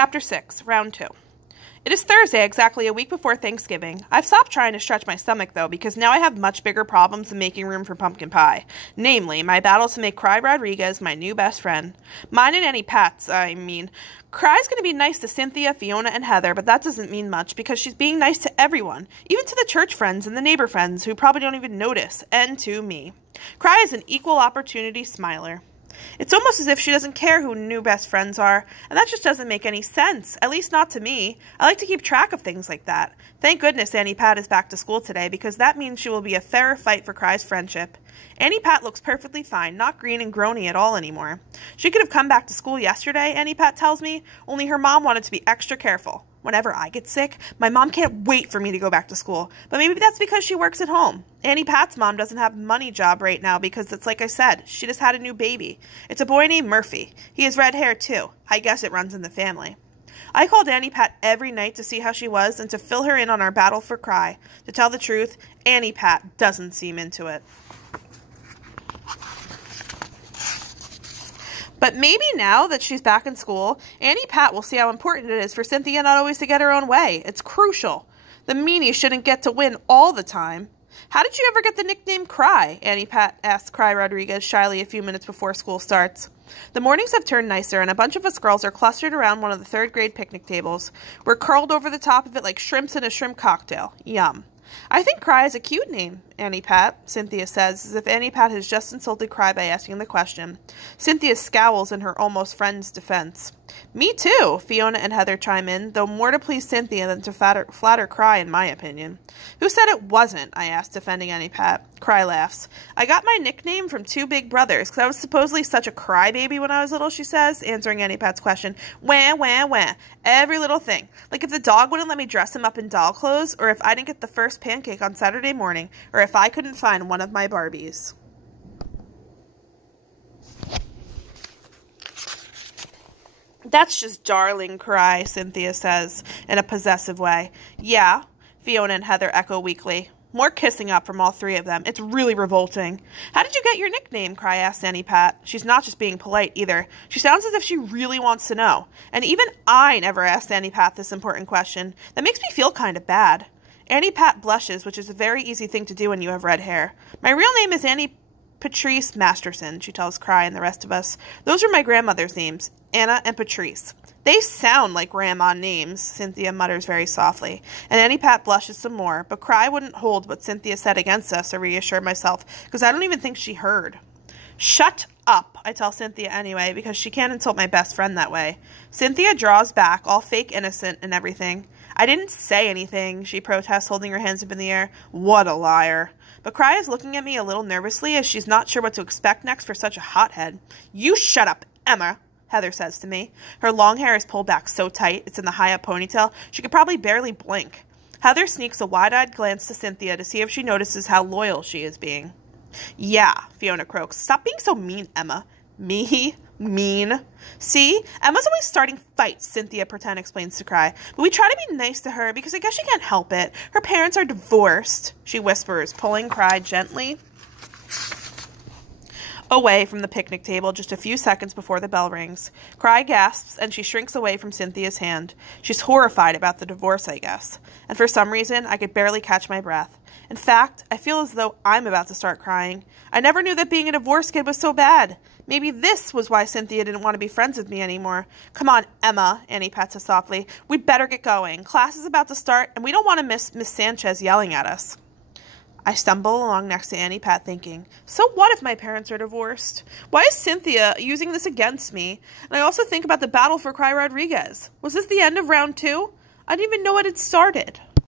Chapter 6, Round 2. It is Thursday, exactly a week before Thanksgiving. I've stopped trying to stretch my stomach, though, because now I have much bigger problems than making room for pumpkin pie. Namely, my battle to make Cry Rodriguez my new best friend. Mine and Annie Pat's, Cry's going to be nice to Cynthia, Fiona, and Heather, but that doesn't mean much because she's being nice to everyone, even to the church friends and the neighbor friends who probably don't even notice, and to me. Cry is an equal opportunity smiler. It's almost as if she doesn't care who new best friends are, and that just doesn't make any sense, at least not to me. I like to keep track of things like that. Thank goodness Annie Pat is back to school today, because that means she will be a fairer fight for Cry's friendship. Annie Pat looks perfectly fine, not green and groany at all anymore. She could have come back to school yesterday, Annie Pat tells me, only her mom wanted to be extra careful. Whenever I get sick, my mom can't wait for me to go back to school, but maybe that's because she works at home. Annie Pat's mom doesn't have a money job right now because it's like I said, she just had a new baby. It's a boy named Murphy. He has red hair too. I guess it runs in the family. I called Annie Pat every night to see how she was and to fill her in on our battle for Cry. To tell the truth, Annie Pat doesn't seem into it. But maybe now that she's back in school, Annie Pat will see how important it is for Cynthia not always to get her own way. It's crucial. The meanie shouldn't get to win all the time. How did you ever get the nickname Cry? Annie Pat asked Cry Rodriguez shyly a few minutes before school starts. The mornings have turned nicer, and a bunch of us girls are clustered around one of the third-grade picnic tables. We're curled over the top of it like shrimps in a shrimp cocktail. Yum. I think Cry is a cute name, Annie Pat, Cynthia says, as if Annie Pat has just insulted Cry by asking the question. Cynthia scowls in her almost friend's defense. Me too, Fiona and Heather chime in, though more to please Cynthia than to flatter Cry, in my opinion. Who said it wasn't? I asked, defending Annie Pat. Cry laughs. I got my nickname from two big brothers, because I was supposedly such a crybaby when I was little, she says, answering Annie Pat's question. Wah, wah, wah. Every little thing. Like if the dog wouldn't let me dress him up in doll clothes, or if I didn't get the first pancake on Saturday morning, or if I couldn't find one of my Barbies. That's just darling, Cry, Cynthia says, in a possessive way. Yeah, Fiona and Heather echo weakly. More kissing up from all three of them. It's really revolting. How did you get your nickname? Cry asked Annie Pat. She's not just being polite either. She sounds as if she really wants to know. And even I never asked Annie Pat this important question. That makes me feel kind of bad. Annie Pat blushes, which is a very easy thing to do when you have red hair. My real name is Annie Patrice Masterson, she tells Cry and the rest of us. Those are my grandmother's names, Anna and Patrice. They sound like grandma names, Cynthia mutters very softly, and Annie Pat blushes some more, but Cry wouldn't hold what Cynthia said against us, I reassured myself, because I don't even think she heard. Shut up, I tell Cynthia anyway, because she can't insult my best friend that way. Cynthia draws back, all fake innocent and everything. I didn't say anything, she protests, holding her hands up in the air. What a liar. But Cry is looking at me a little nervously as she's not sure what to expect next for such a hothead. You shut up, Emma, Heather says to me. Her long hair is pulled back so tight, it's in the high-up ponytail, she could probably barely blink. Heather sneaks a wide-eyed glance to Cynthia to see if she notices how loyal she is being. Yeah, Fiona croaks. Stop being so mean, Emma. Me? Mean? See? Emma's always starting fights, Cynthia pretend explains to Cry. But we try to be nice to her because I guess she can't help it. Her parents are divorced, she whispers, pulling Cry gently away from the picnic table just a few seconds before the bell rings. Cry gasps, and she shrinks away from Cynthia's hand. She's horrified about the divorce, I guess. And for some reason, I could barely catch my breath. In fact, I feel as though I'm about to start crying. I never knew that being a divorced kid was so bad. Maybe this was why Cynthia didn't want to be friends with me anymore. Come on, Emma, Annie pats us softly. We'd better get going. Class is about to start, and we don't want to miss Miss Sanchez yelling at us. I stumble along next to Annie Pat thinking, so what if my parents are divorced? Why is Cynthia using this against me? And I also think about the battle for Cry Rodriguez. Was this the end of round 2? I didn't even know it had started.